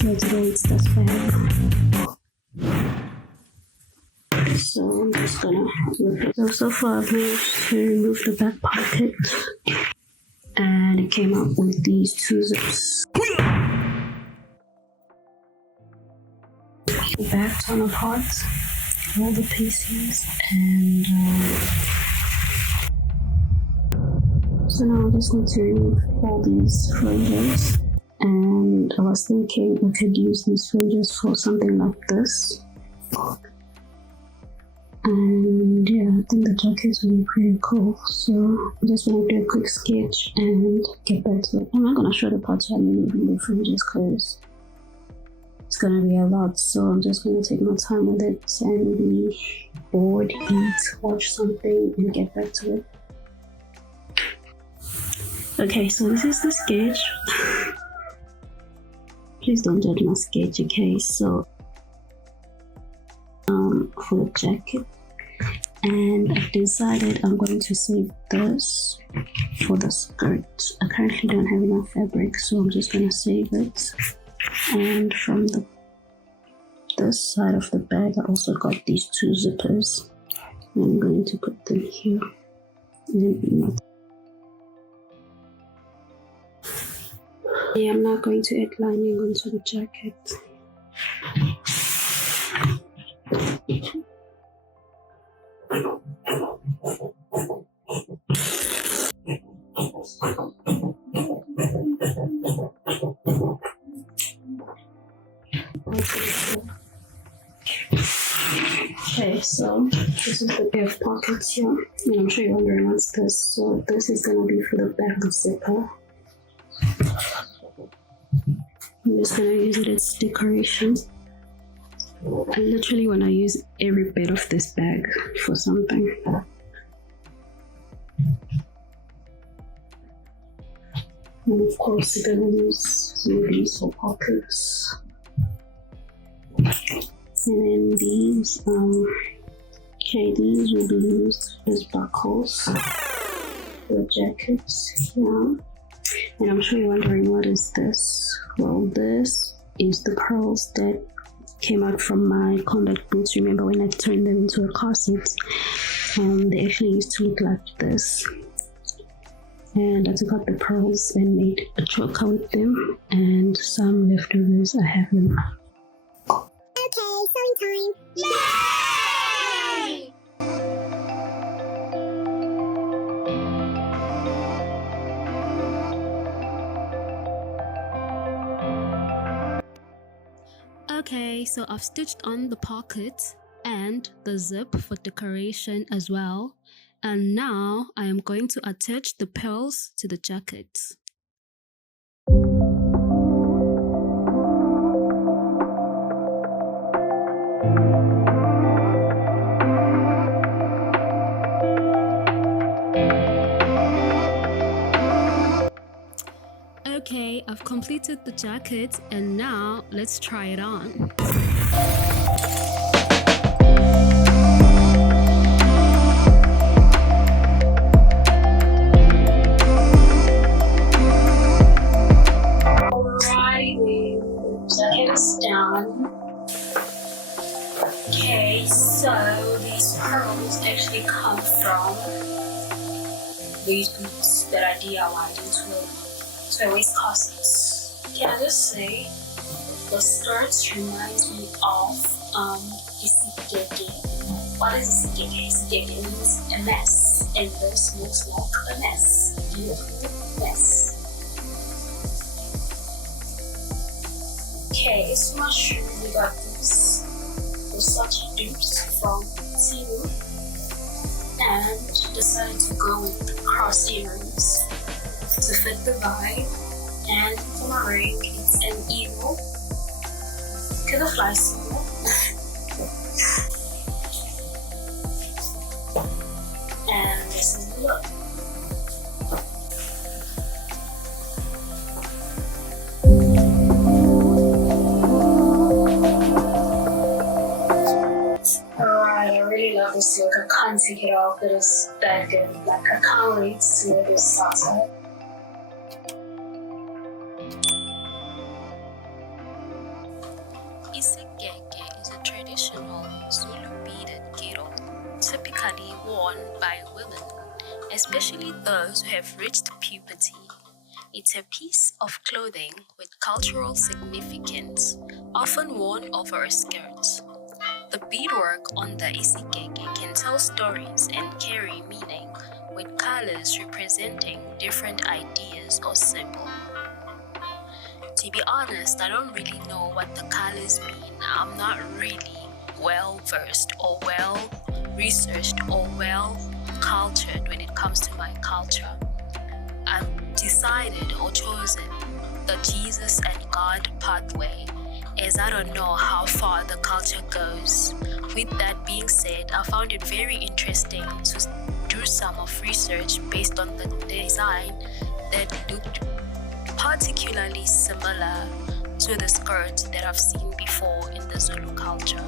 So today it's this bag. So I'm just gonna remove it. So far I've managed to remove the back pocket, and it came out with these two zips. The back torn apart, all the pieces, and so now I just need to remove all these fringes. And I was thinking I could use these fringes for something like this. And yeah, I think the jackets will be pretty cool. So I'm just gonna do a quick sketch and get back to it. I'm not gonna show the parts I'm removing the fringes because it's gonna be a lot. So I'm just gonna take my time with it and be bored, eat, watch something, and get back to it. Okay, so this is the sketch. Please don't judge my sketch, okay? So for the jacket, and I've decided I'm going to save this for the skirt. I currently don't have enough fabric, so I'm just gonna save it. And from this side of the bag, I also got these two zippers. I'm going to put them here. Yeah, I'm not going to add lining onto the jacket. Okay, so this is the pair of pockets here, and I'm sure you're wondering what's this. So this is gonna be for the back zipper. I'm just gonna use it as decoration. I literally want to use every bit of this bag for something. And of course, you're gonna use some of these for pockets. And then these, these will be used as buckles for the jackets here. And I'm sure you're wondering, what is this? Well, this is the pearls that came out from my contact boots. Remember when I turned them into a corset? They actually used to look like this. And I took out the pearls and made a choker with them, and some leftovers, I have them. Okay, sewing time. Yay! Okay, so I've stitched on the pocket and the zip for decoration as well. And now I am going to attach the pearls to the jacket. Okay, I've completed the jacket, and now let's try it on. Alrighty, jacket is done. Okay, so these pearls actually come from these boots that I DIY'd into a waist corsets. Can I just say, the skirts reminds me of isikeke. What is isikeke? Isikeke means a mess, and this looks like a mess. Beautiful mess. Okay, so much sure we got these such dupes from Temu, and decided to go with cross earrings to fit the vibe. And for my ring, it's an eagle. Could have fly symbol. And this is the look. Alright, I really love this look. I can't take it off. It is that good. Like, I can't wait to wear this outside. traditional Zulu beaded girdle, typically worn by women, especially those who have reached puberty. It's a piece of clothing with cultural significance, often worn over a skirt. The beadwork on the isikeke can tell stories and carry meaning, with colors representing different ideas or symbols. To be honest, I don't really know what the colors mean. I'm not really well versed or well researched or well cultured when it comes to my culture. I've decided or chosen the Jesus and God pathway, as I don't know how far the culture goes. With that being said, I found it very interesting to do some of research based on the design that looked particularly similar to the skirt that I've seen before in the Zulu culture.